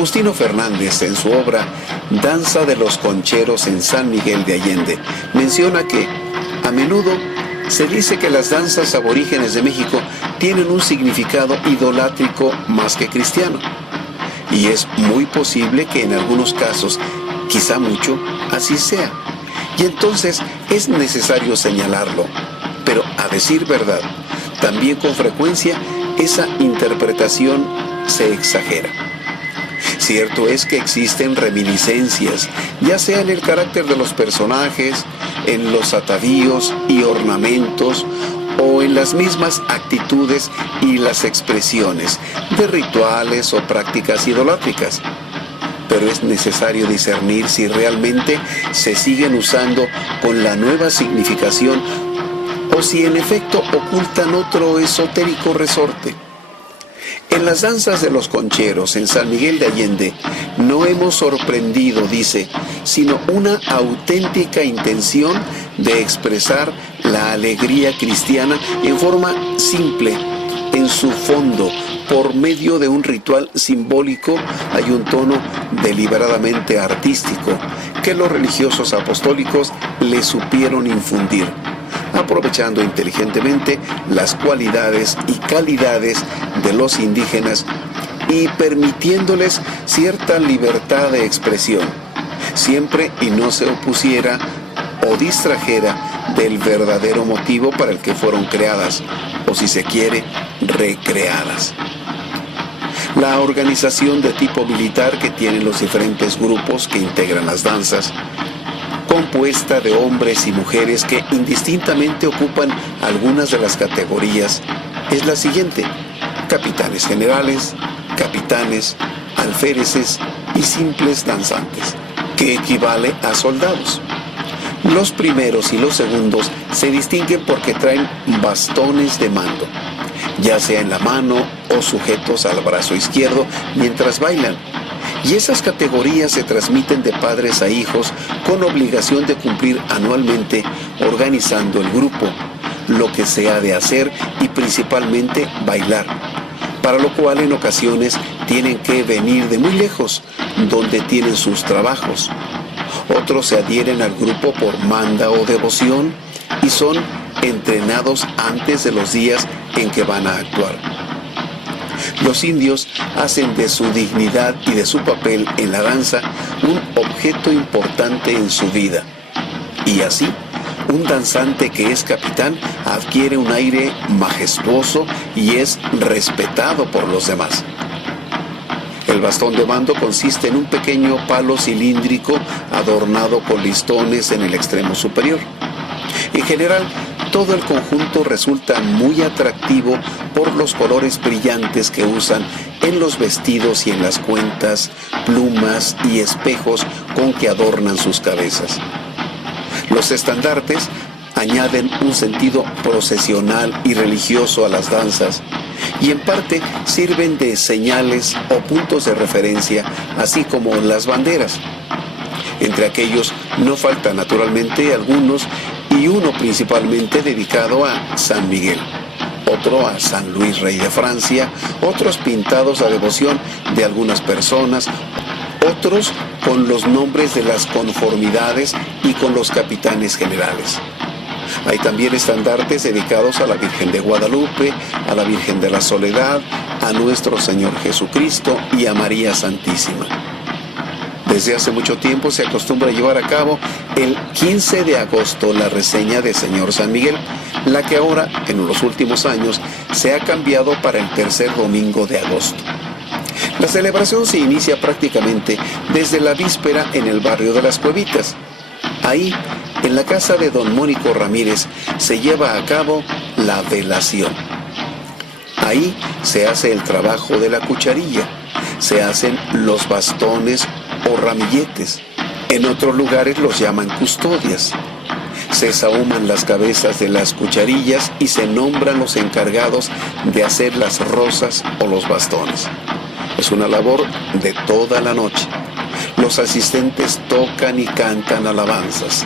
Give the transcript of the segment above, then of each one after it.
Justino Fernández, en su obra Danza de los Concheros en San Miguel de Allende, menciona que a menudo se dice que las danzas aborígenes de México tienen un significado idolátrico más que cristiano. Y es muy posible que en algunos casos, quizá mucho, así sea. Y entonces es necesario señalarlo. Pero a decir verdad, también con frecuencia esa interpretación se exagera. Cierto es que existen reminiscencias, ya sea en el carácter de los personajes, en los atavíos y ornamentos, o en las mismas actitudes y las expresiones de rituales o prácticas idolátricas. Pero es necesario discernir si realmente se siguen usando con la nueva significación o si en efecto ocultan otro esotérico resorte. En las danzas de los concheros en San Miguel de Allende no hemos sorprendido, dice, sino una auténtica intención de expresar la alegría cristiana en forma simple, en su fondo, por medio de un ritual simbólico. Hay un tono deliberadamente artístico que los religiosos apostólicos le supieron infundir, aprovechando inteligentemente las cualidades y calidades de los indígenas y permitiéndoles cierta libertad de expresión, siempre y no se opusiera o distrajera del verdadero motivo para el que fueron creadas, o si se quiere, recreadas. La organización de tipo militar que tienen los diferentes grupos que integran las danzas, compuesta de hombres y mujeres que indistintamente ocupan algunas de las categorías, es la siguiente: capitanes generales, capitanes, alféreces y simples danzantes, que equivale a soldados. Los primeros y los segundos se distinguen porque traen bastones de mando, ya sea en la mano o sujetos al brazo izquierdo mientras bailan. Y esas categorías se transmiten de padres a hijos con obligación de cumplir anualmente organizando el grupo, lo que se ha de hacer y principalmente bailar, para lo cual en ocasiones tienen que venir de muy lejos, donde tienen sus trabajos. Otros se adhieren al grupo por manda o devoción y son entrenados antes de los días en que van a actuar. Los indios hacen de su dignidad y de su papel en la danza un objeto importante en su vida. Y así, un danzante que es capitán adquiere un aire majestuoso y es respetado por los demás. El bastón de mando consiste en un pequeño palo cilíndrico adornado con listones en el extremo superior. En general, todo el conjunto resulta muy atractivo por los colores brillantes que usan en los vestidos y en las cuentas, plumas y espejos con que adornan sus cabezas. Los estandartes añaden un sentido procesional y religioso a las danzas y en parte sirven de señales o puntos de referencia, así como las banderas. Entre aquellos no faltan naturalmente algunos, y uno principalmente dedicado a San Miguel, otro a San Luis, rey de Francia, otros pintados a devoción de algunas personas, otros con los nombres de las conformidades y con los capitanes generales. Hay también estandartes dedicados a la Virgen de Guadalupe, a la Virgen de la Soledad, a nuestro Señor Jesucristo y a María Santísima. Desde hace mucho tiempo se acostumbra llevar a cabo el 15 de agosto la reseña de Señor San Miguel, la que ahora, en los últimos años, se ha cambiado para el tercer domingo de agosto. La celebración se inicia prácticamente desde la víspera en el barrio de las Cuevitas. Ahí, en la casa de don Mónico Ramírez, se lleva a cabo la velación. Ahí se hace el trabajo de la cucharilla, se hacen los bastones o ramilletes. En otros lugares los llaman custodias. Se sahuman las cabezas de las cucharillas y se nombran los encargados de hacer las rosas o los bastones. Es una labor de toda la noche. Los asistentes tocan y cantan alabanzas.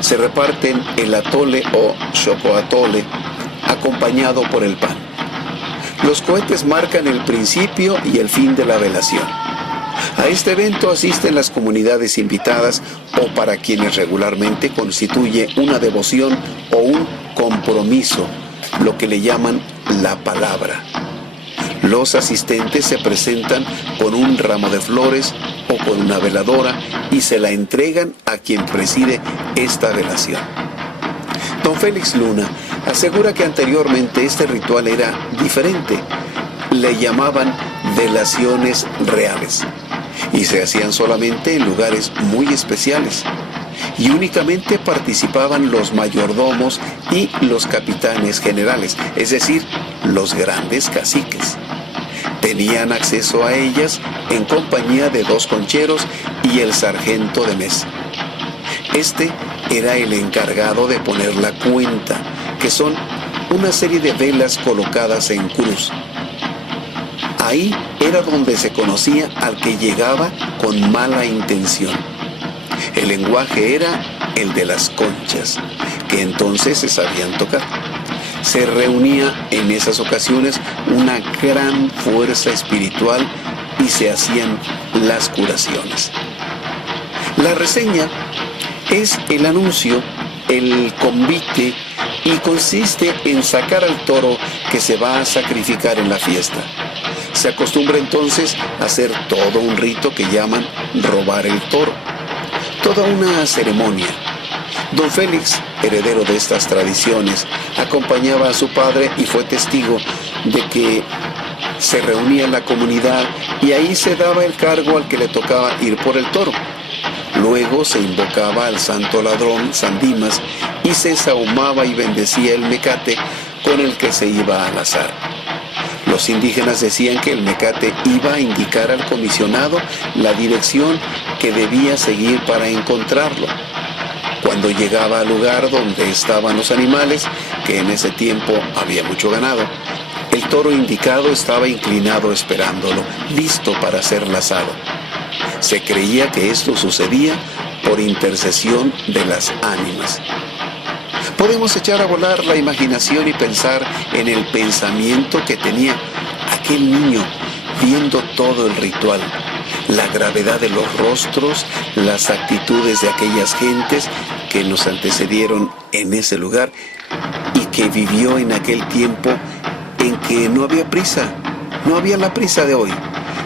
Se reparten el atole o chocoatole, acompañado por el pan. Los cohetes marcan el principio y el fin de la velación. A este evento asisten las comunidades invitadas o para quienes regularmente constituye una devoción o un compromiso, lo que le llaman la palabra. Los asistentes se presentan con un ramo de flores o con una veladora y se la entregan a quien preside esta velación. Don Félix Luna asegura que anteriormente este ritual era diferente. Le llamaban velaciones reales y se hacían solamente en lugares muy especiales. Y únicamente participaban los mayordomos y los capitanes generales, es decir, los grandes caciques. Tenían acceso a ellas en compañía de 2 concheros y el sargento de mesa. Este era el encargado de poner la cuenta, que son una serie de velas colocadas en cruz. Ahí era donde se conocía al que llegaba con mala intención. El lenguaje era el de las conchas, que entonces se sabían tocar. Se reunía en esas ocasiones una gran fuerza espiritual y se hacían las curaciones. La reseña es el anuncio, el convite, y consiste en sacar al toro que se va a sacrificar en la fiesta. Se acostumbra entonces a hacer todo un rito que llaman robar el toro. Toda una ceremonia. Don Félix, heredero de estas tradiciones, acompañaba a su padre y fue testigo de que se reunía la comunidad y ahí se daba el cargo al que le tocaba ir por el toro. Luego se invocaba al santo ladrón San Dimas y se sahumaba y bendecía el mecate con el que se iba al azar. Los indígenas decían que el mecate iba a indicar al comisionado la dirección que debía seguir para encontrarlo. Cuando llegaba al lugar donde estaban los animales, que en ese tiempo había mucho ganado, el toro indicado estaba inclinado esperándolo, listo para ser lazado. Se creía que esto sucedía por intercesión de las ánimas. Podemos echar a volar la imaginación y pensar en el pensamiento que tenía aquel niño viendo todo el ritual, la gravedad de los rostros, las actitudes de aquellas gentes que nos antecedieron en ese lugar y que vivió en aquel tiempo en que no había prisa, no había la prisa de hoy,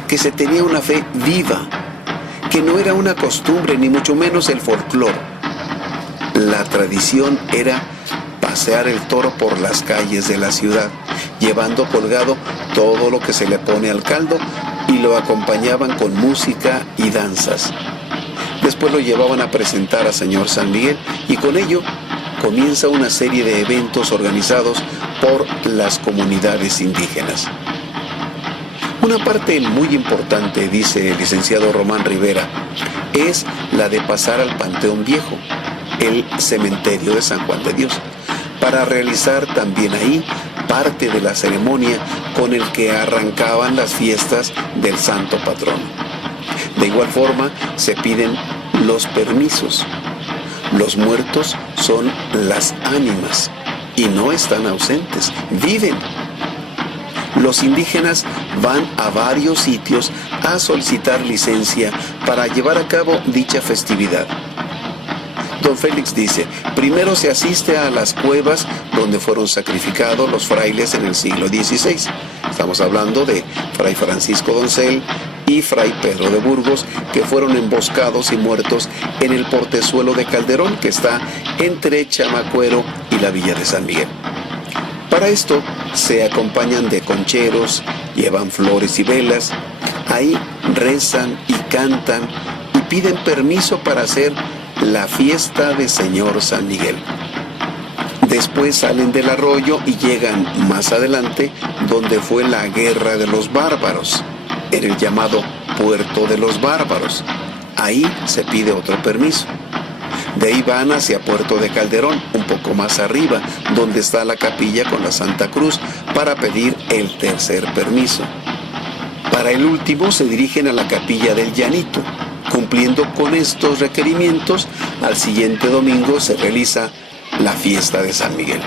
que se tenía una fe viva, que no era una costumbre ni mucho menos el folclore. La tradición era pasear el toro por las calles de la ciudad, llevando colgado todo lo que se le pone al caldo y lo acompañaban con música y danzas. Después lo llevaban a presentar a Señor San Miguel y con ello comienza una serie de eventos organizados por las comunidades indígenas. Una parte muy importante, dice el licenciado Román Rivera, es la de pasar al Panteón Viejo, el cementerio de San Juan de Dios, para realizar también ahí parte de la ceremonia con el que arrancaban las fiestas del santo patrono. De igual forma, se piden los permisos. Los muertos son las ánimas y no están ausentes, viven. Los indígenas van a varios sitios a solicitar licencia para llevar a cabo dicha festividad. Don Félix dice, primero se asiste a las cuevas donde fueron sacrificados los frailes en el siglo XVI. Estamos hablando de Fray Francisco Doncel y Fray Pedro de Burgos, que fueron emboscados y muertos en el portezuelo de Calderón, que está entre Chamacuero y la villa de San Miguel. Para esto se acompañan de concheros, llevan flores y velas, ahí rezan y cantan y piden permiso para hacer la fiesta de Señor San Miguel. Después salen del arroyo y llegan más adelante donde fue la Guerra de los Bárbaros, en el llamado Puerto de los Bárbaros. Ahí se pide otro permiso. De ahí van hacia Puerto de Calderón, un poco más arriba, donde está la capilla con la Santa Cruz, para pedir el tercer permiso. Para el último se dirigen a la capilla del Llanito. Cumpliendo con estos requerimientos, al siguiente domingo se realiza la fiesta de San Miguel.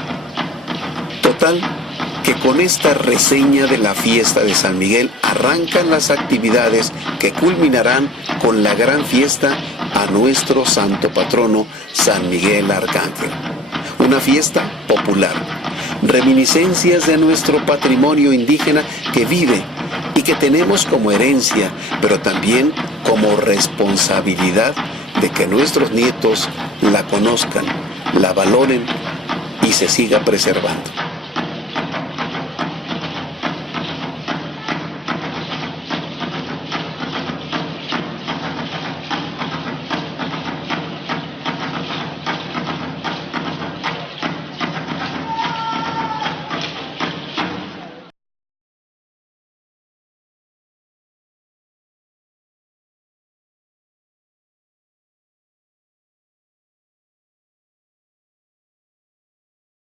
Total, que que con esta reseña de la fiesta de San Miguel arrancan las actividades que culminarán con la gran fiesta a nuestro santo patrono San Miguel Arcángel. Una fiesta popular, reminiscencias de nuestro patrimonio indígena que vive y que tenemos como herencia, pero también como responsabilidad de que nuestros nietos la conozcan, la valoren y se siga preservando.